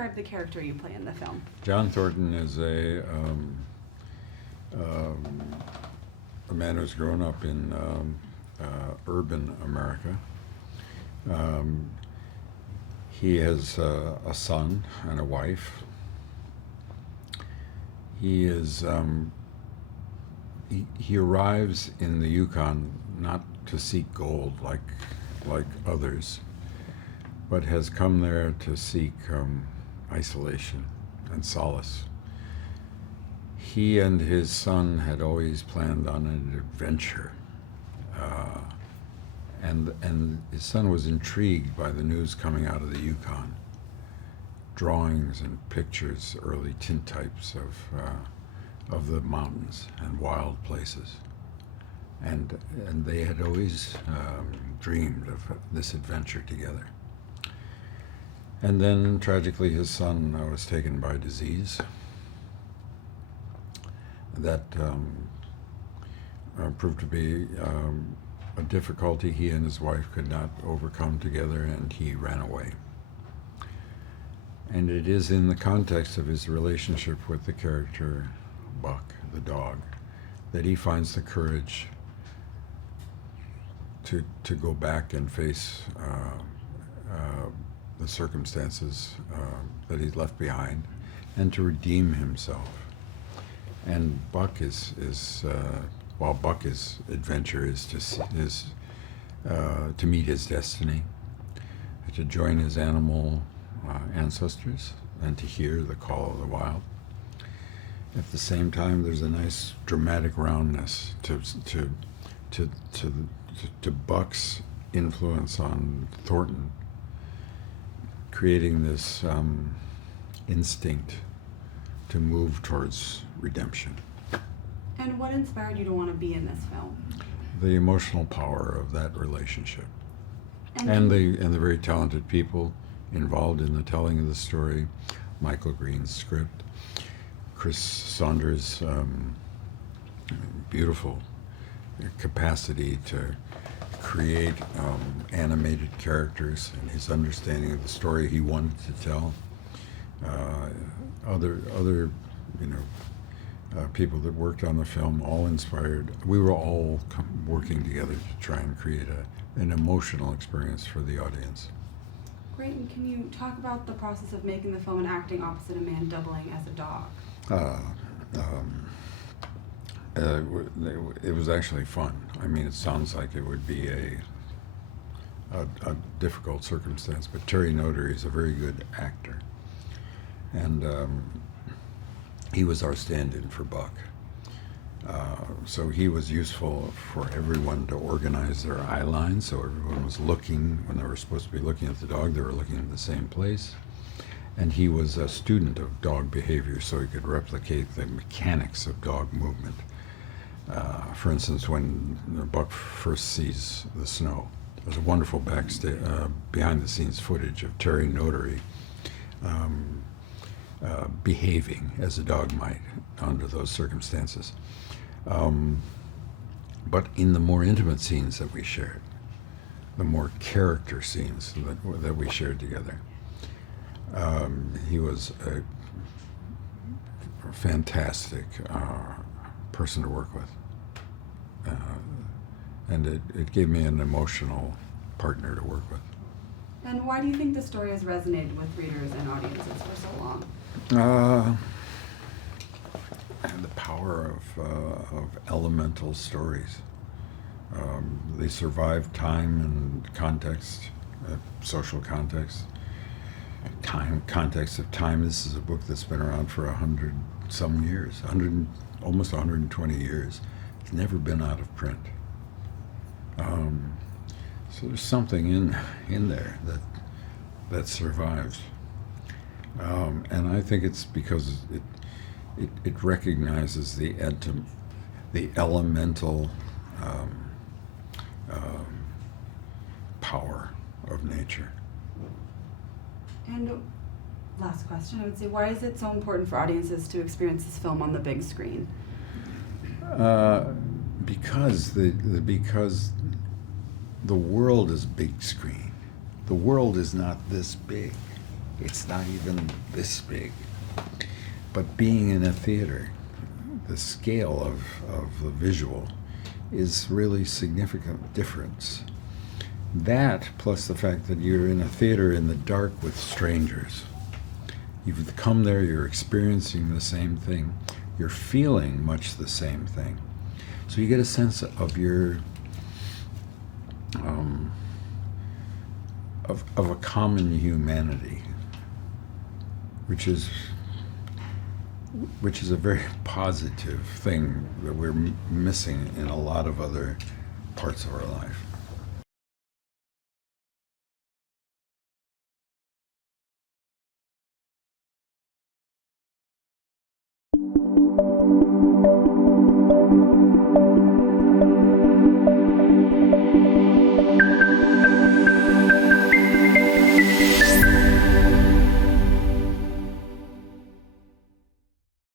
describe the character you play in the film? John Thornton is a man who's grown up in urban America. He has a son and a wife. He is he arrives in the Yukon not to seek gold like others, but has come there to seek isolation and solace. He and his son had always planned on an adventure, and his son was intrigued by the news coming out of the Yukon, drawings and pictures, early tintypes of the mountains and wild places, and they had always dreamed of this adventure together. And then, tragically, his son was taken by disease that proved to be a difficulty he and his wife could not overcome together, and he ran away. And it is in the context of his relationship with the character Buck, the dog, that he finds the courage to go back and face the circumstances that he's left behind, and to redeem himself. And Buck is while Buck's adventure is to meet his destiny, to join his animal ancestors, and to hear the call of the wild. At the same time, there's a nice dramatic roundness to Buck's influence on Thornton, creating this instinct to move towards redemption. And what inspired you to want to be in this film? The emotional power of that relationship, and the very talented people involved in the telling of the story. Michael Green's script, Chris Saunders' beautiful capacity to create animated characters, and his understanding of the story he wanted to tell. Other people that worked on the film, all inspired. We were all working together to try and create an emotional experience for the audience. Great, and can you talk about the process of making the film and acting opposite a man doubling as a dog? It was actually fun. I mean, it sounds like it would be a difficult circumstance, but Terry Notary is a very good actor, and he was our stand-in for Buck. So he was useful for everyone to organize their eye lines, so everyone was looking, when they were supposed to be looking at the dog, they were looking at the same place. And he was a student of dog behavior, so he could replicate the mechanics of dog movement. For instance, when the Buck first sees the snow, there's a wonderful behind-the-scenes footage of Terry Notary behaving as a dog might under those circumstances. But in the more intimate scenes that we shared, the more character scenes that we shared together, he was a fantastic person to work with. And it gave me an emotional partner to work with. And why do you think the story has resonated with readers and audiences for so long? And the power of elemental stories. They survive time and context, social context, context of time. This is a book that's been around for 100-some years, almost 120 years. It's never been out of print. So there's something in there that survives. And I think it's because it recognizes the elemental power of nature. And last question, I would say, why is it so important for audiences to experience this film on the big screen? Because the world is big screen. The world is not this big. It's not even this big. But being in a theater, the scale of the visual is really significant difference. That, plus the fact that you're in a theater in the dark with strangers. You've come there, you're experiencing the same thing, you're feeling much the same thing. So you get a sense of your, of a common humanity, which is a very positive thing that we're missing in a lot of other parts of our life.